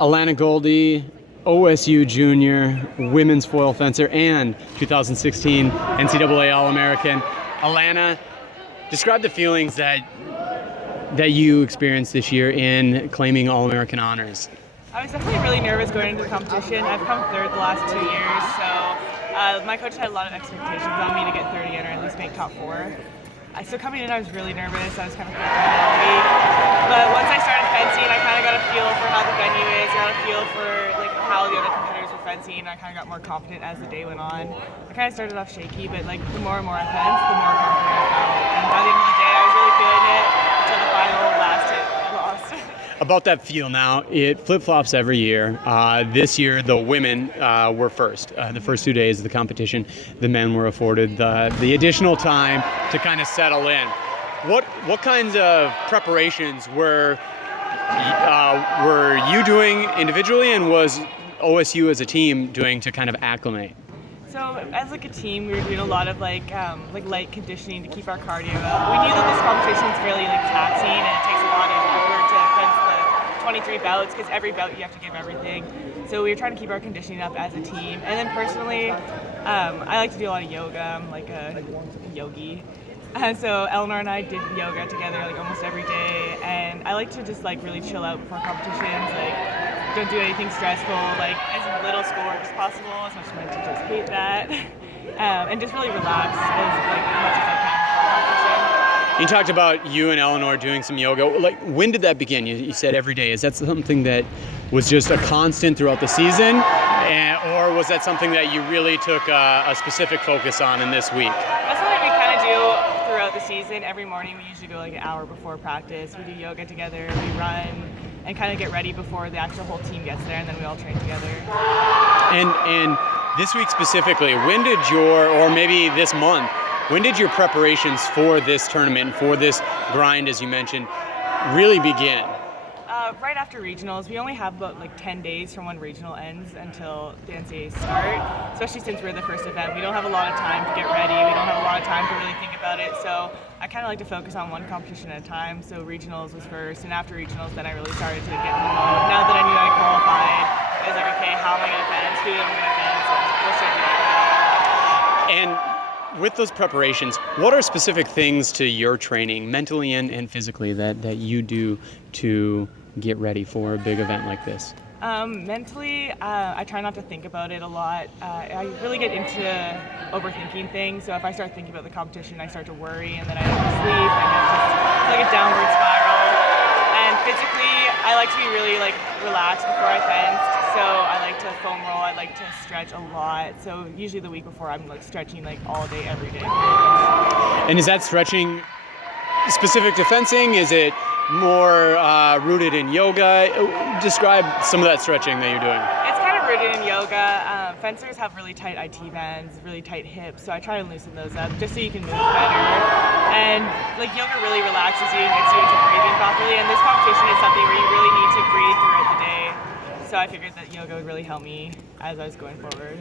Alanna Goldie, OSU junior, women's foil fencer, and 2016 NCAA All-American. Alanna, describe the feelings that you experienced this year in claiming All-American honors. I was definitely really nervous going into the competition. I've come third the last 2 years, so my coach had a lot of expectations on me to get 30 in or at least make top 4. So coming in, I was really nervous. I was kind of freaking out all week. But once I started fencing, I kind of got a feel for how the venue is, got a feel for how the other competitors were fencing. I kind of got more confident as the day went on. I kind of started off shaky, but the more and more I fenced, the more confident I felt. And by the end of the day, I was really feeling it until the final last hit lost. About that feel now, it flip-flops every year. This year, the women were first. The first 2 days of the competition, the men were afforded the additional time to kind of settle in. What kinds of preparations were you doing individually, and was OSU as a team doing to kind of acclimate? So as a team, we were doing a lot of light conditioning to keep our cardio up. We knew that this competition is fairly taxing, and it takes a lot of effort to fence the 23 bouts, because every bout you have to give everything. So we were trying to keep our conditioning up as a team. And then personally, I like to do a lot of yoga. I'm like a yogi. So Eleanor and I did yoga together almost every day, and I like to just really chill out before competitions. Don't do anything stressful, as little schoolwork as possible, as much as my teachers hate that, and just really relax as much as I can before competition. You talked about you and Eleanor doing some yoga. When did that begin? You said every day. Is that something that was just a constant throughout the season, or was that something that you really took a specific focus on in this week? That's something we kind of do throughout the season. Every morning we usually go an hour before practice. We do yoga together, we run, and kind of get ready before the actual whole team gets there, and then we all train together. And this week specifically, when did or maybe this month, when did your preparations for this tournament, for this grind, as you mentioned, really begin? Right after regionals. We only have about 10 days from when regional ends until the NCAAs start, especially since we're the first event. We don't have a lot of time to get ready. We don't have a lot of time to really think about it. So I kind of like to focus on one competition at a time. So regionals was first, and after regionals, then I really started to get in the mode. Now that I knew I qualified, I was like, okay, how am I going to fence? Who am I going to fence? And we'll start doing that. And with those preparations, what are specific things to your training, mentally and physically, that you do to get ready for a big event like this? Mentally, I try not to think about it a lot. I really get into overthinking things, so if I start thinking about the competition, I start to worry, and then I don't sleep, and it's like a downward spiral. And physically, I like to be really relaxed before I fenced, so I like to foam roll, I like to stretch a lot. So usually the week before, I'm stretching all day, every day. And is that stretching specific to fencing? Is it more rooted in yoga? Describe some of that stretching that you're doing. It's kind of rooted in yoga. Fencers have really tight IT bands, really tight hips, so I try to loosen those up just so you can move better. And yoga really relaxes you and gets you into breathing properly, and this competition is something where you really need to breathe throughout the day. So I figured that yoga would really help me as I was going forward.